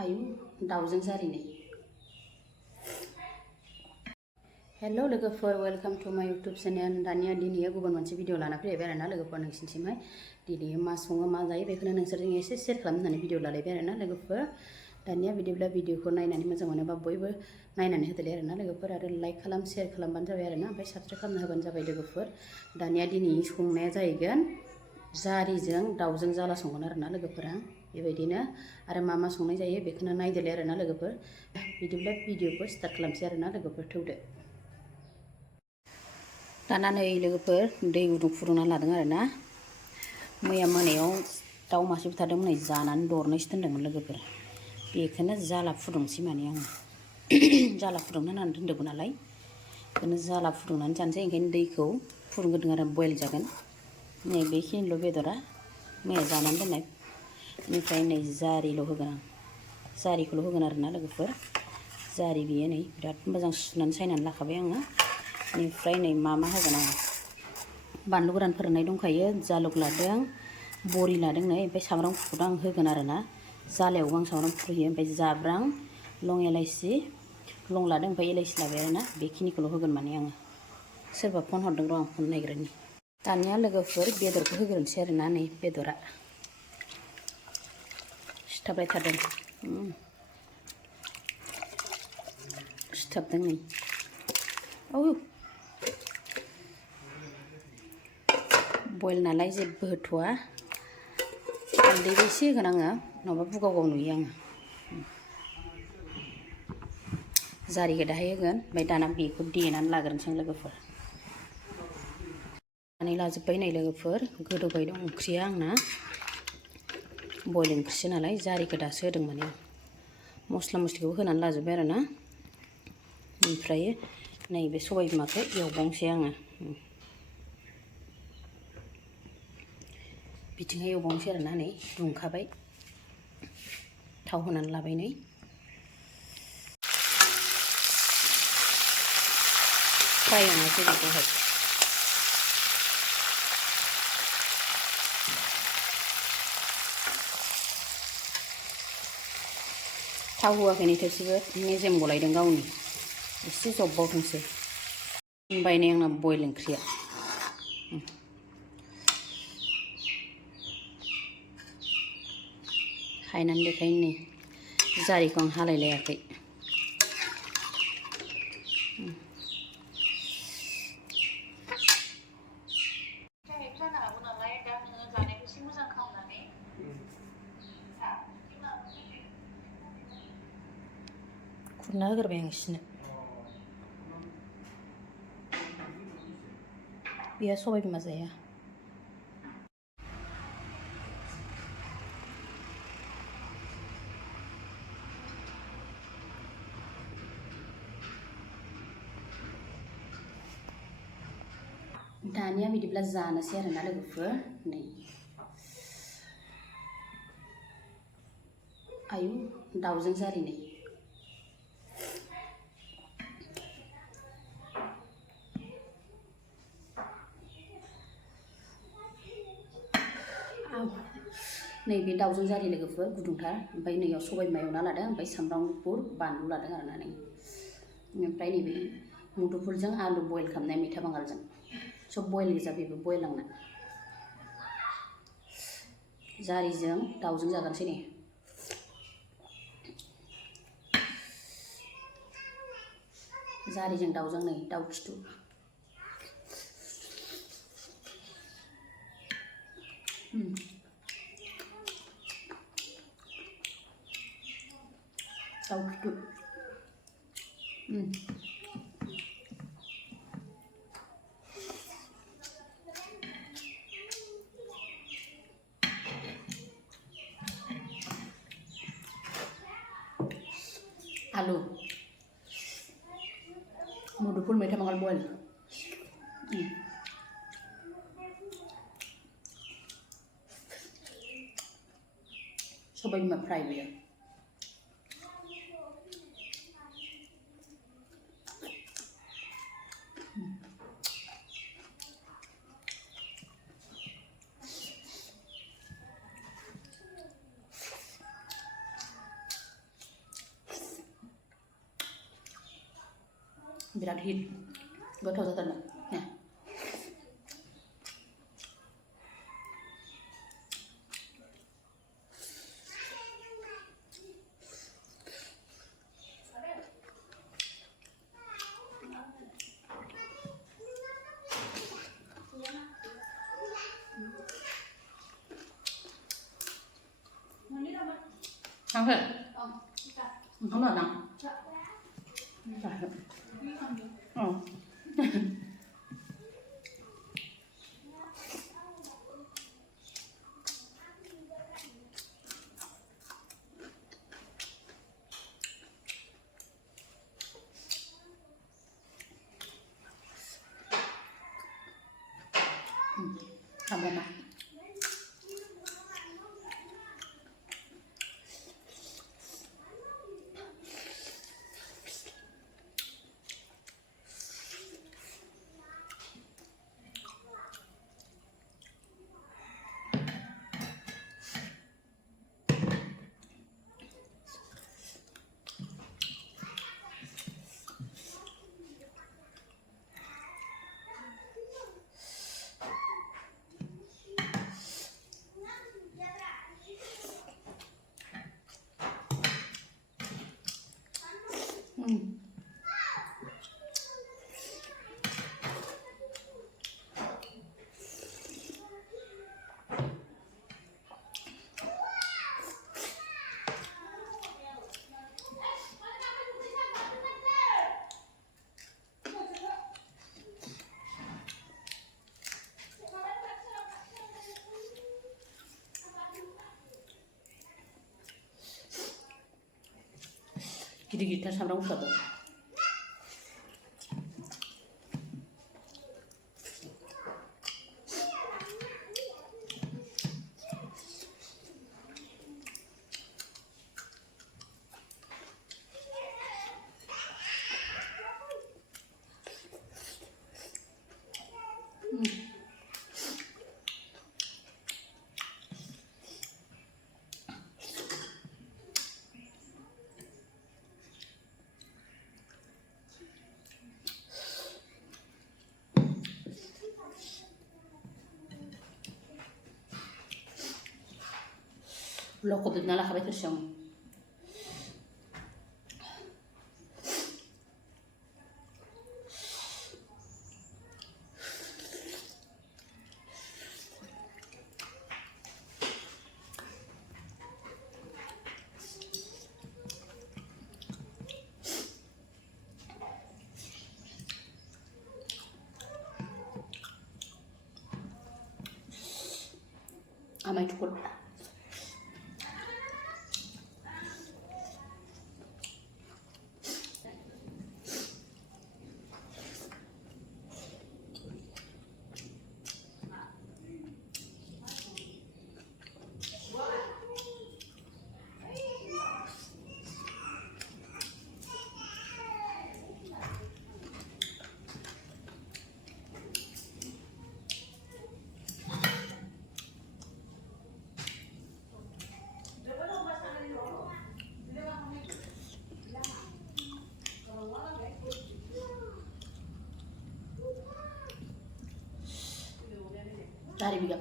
आयु दाउजों जारिनाय। हेलो लोगोफोर, वेलकाम टू माय यूट्यूब चैनल। दानिया दिनै गुबुन मोनसे भिडिअ लाना फैबाय आरोना लोगोफोर, नोंसिनिसिमहाय दिनै मा सङो मा जायो बेखौनो नोंसोरजों एसे शेयार खालामनानै भिडिअ लालायबाय आरोना लोगोफोर। दानिया बिदिब्ला भिडिअखौ नायनानै मोजां मोनोबा बयबो नायनानै होदोलाय आरोना लोगोफोर, आरो लाइक खालाम शेयार खालामबानो जाबाय आरोना, ओमफ्राय साबस्क्राइब खालामना होबानो जाबाय लोगोफोर। दानिया दिनै संनाया जाहैगोन जारिजों दाउजों जाला संगोन आरोना लोगोफोरा, बेबायदिनो आरो मा संनाय जायो बेखौनो नायदोलाय आरोना लोगोफोर। बिदिब्ला भिडिअखौ स्टार्ट खालामसै आरोना लोगोफोर, थौदो। दाना नै लोगोफोर दै गुदुं फुदुंना लादों आरोना। मैया मोनायाव दाउ मासे बुथारदोंमोन, नै जानानै दरनैसो दोनदोंमोन लोगोफोर। बेखौनो जाला फुदुंसै माने आङो जाला फुदुंना होनानै दोनदोंमोन नालाय, बेखौनो जाला फुदुंनानै जानोसै। ओंखायनो दैखौ फुदुंग्रोदों आरो बयल जागोन। नै बेखिनिल' बेदरा मैया जानानै दोननाय। बेनिफ्राय नै जारिल' होगोन आं, जारिखौल' होगोन आरोना लोगोफोर। जारि बियो नै बिराद मोजां सुनानै सायनानै लाखाबाय आङो। बेनिफ्राय नै मा होगोन आङो, बानलु गोरान फोराननाय दंखायो, जालुक लादों, बरि लादों नै, ओमफ्राय सामब्राम गुफुरखौ आं होगोन आरोना। जालायावबो आं सामब्राम गुफुर होयो, ओमफ्राय जाब्रां, लं एलाइसि, लं लादों, ओमफ्राय एलाइसि लाबाय आरोना। बेखिनिखौल' होगोन माने आङो। सोरबा फन हरदों र', आं फन नायग्रोनि। दानिया लोगोफोर बेदरखौ होग्रोनोसै आरोना। नै बेदरा सिथाबबाय थादों, सिथाबदों नै। औ बयल नालाय जेबो होथ'वा, हालदैबो एसे होगोन आङो, नङाबा बुगाव नुयो आङो। जारिखौ दाहाय होगोन, ओमफ्राय दाना बेखौ देनानै लाग्रोनोसै लोगोफोर। देनानै लाजोब्बाय नै लोगोफोर, गोदौबाय दं ओंख्रिया आंना। बयल ओंख्रिसो नालाय, जारिखौ दासो होदों माने आं। मस्ला मस्लिखौबो होनानै लाजोब्बाय आरोना। ओमफ्राय नैबे सबाय बिमाखौ एवबावनोसै आङो। बिथिंहाय एवबावनोसै आरोना। नै दुंखाबाय, थाव होनानै लाबाय नै। फ्राय एवनोसै बेखौहाय। थाव होआखै नै थोबसेबो, मेजेम गलायदों गावनि, एसे जबबावथोंसै। मोनबाय नै आंना बयल ओंख्रिया। हायनानै देखायनो नै जारिखौ आं हालायलायाखै। खुरना होग्रोबाय आं इसिनो। बेहा सबाय बिमा जाया। दानिया बिदिब्ला जानोसै आरोना लोगोफोर। नै आयु दाउजों जारिनाय। नैबे दाउजों जारि लोगोफोर गुदुंथार, ओमफ्राय नैयाव सबाय बिमा एवना लादों, ओमफ्राय सामब्राम गुफुर बानलु लादों आरोना नै। ओमफ्राय नैबे मुदुफुलजों आलु बयल खालामनाय, मैथा बांगालजों, सब बयल गोजा बेबो बयल आंना। जारिजों दाउजों जागोनसै नै। जारिजों दाउजों नै, दाउ खिथु। दाउ खिथु। आलु, मुदुफुल, मैथा बांगाल बयल। सबाय बिमा फ्राय बेयो। birat hit gotoh zaten nah không phải không là nặng không là nặng Gede-gede sabrang satu. Lokel Daw habis tersiang. Amai cukup. Jhary juga.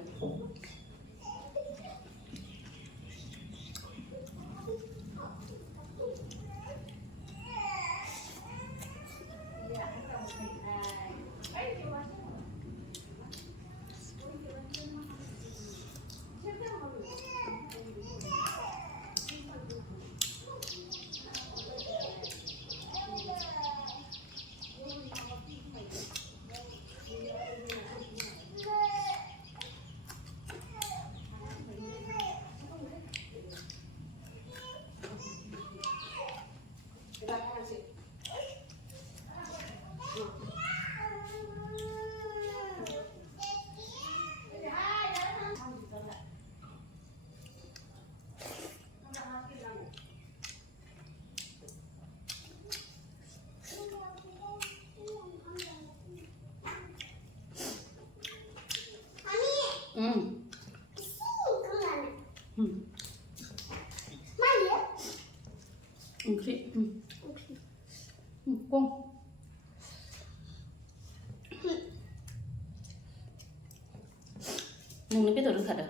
Oke. Kong. संनो बेदर होखादों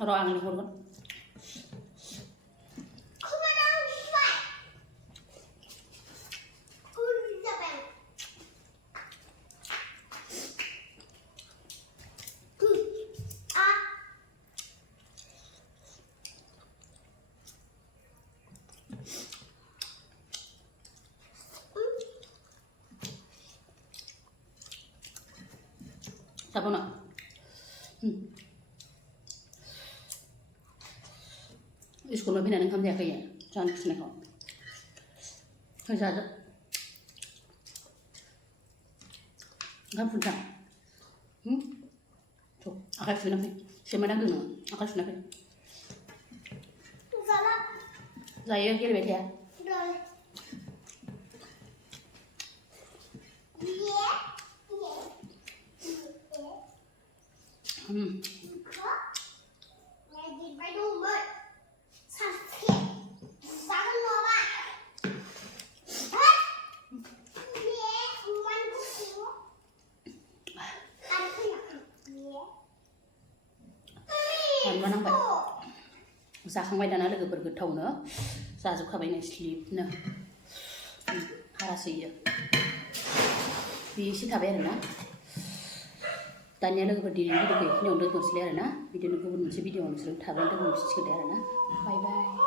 Rồi ăn đi con. Sao nào? Sekolah bina nang kamde akaya, jangan kesana kau. Kerja. Gak pun tak. Tuh, akan sudah ni. Semana guna, akan sudah ni. Salah. Saya kira betul ya. Menang baik. Zaखांबाय दाना लोगोफोर गोथावनो जाजोबखाबाय नै स्लिपनो हारासैयो बे एसे थाबाय आरोना दानिया लोगोफोर दिनैनि भिडिअखौ बेखिनियावनो दोनथ'नोसैलाय आरोना बिदिनो गुबुन मोनसे भिडिअआव नोंसोर थाबैनो लोगो मोनफिनसिगोन आरोना बाय बाय